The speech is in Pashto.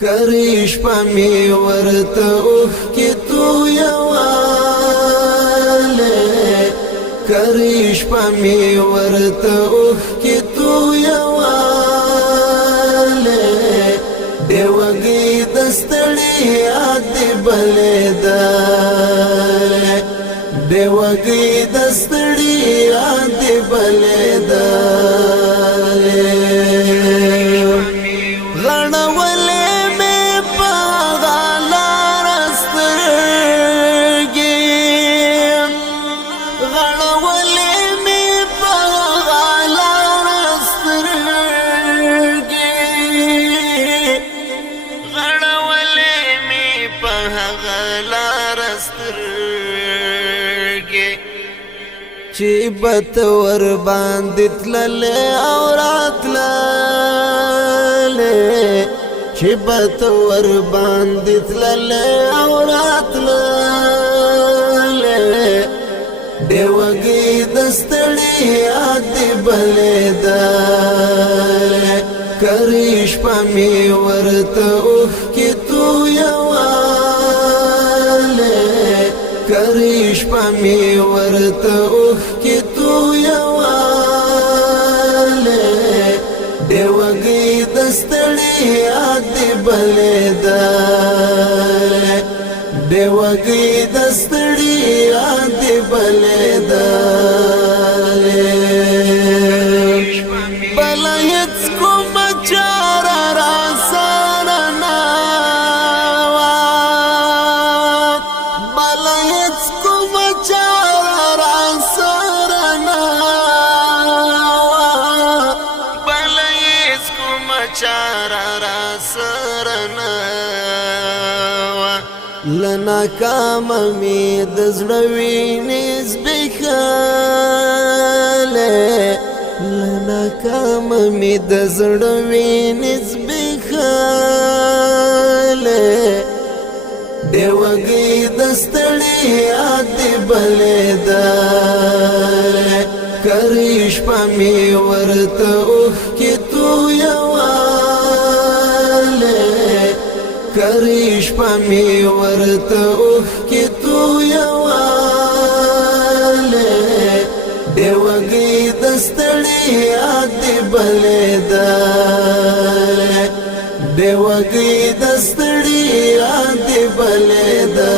کریش پمی ورت اوخ کی تو یواله کریش پمی ورت اوخ کی تو یواله دیوگی دستړی یاد بلدا دیوگی دستړی یاد بلدا چی بت ور باندې تللې او راتللې چی بت ور باندې تللې او راتللې دیوګي دستړي یاد بلدا کریش پمی ورته اوخ کی تو یواله کریش پمی ورته اوخ کی تو یواله دیوګي دستړي یاد بلدا دیوګي دستړي یاد بلدا بلایت کوم چار را سرنا بلایت کوم چار را سرنا بلایت کوم چار را سرنا لنا کام می دزړوي نسبخاله لنا کام می دزړوي نسبخاله دیوګي دستړي یاد بلدا کریش پمی ورته اوخ کی تو یواله کریش پمی ورته اوخ کی تو یواله دیوګي دستړي یاد بلدا دیوګي دستړي یاد بلدا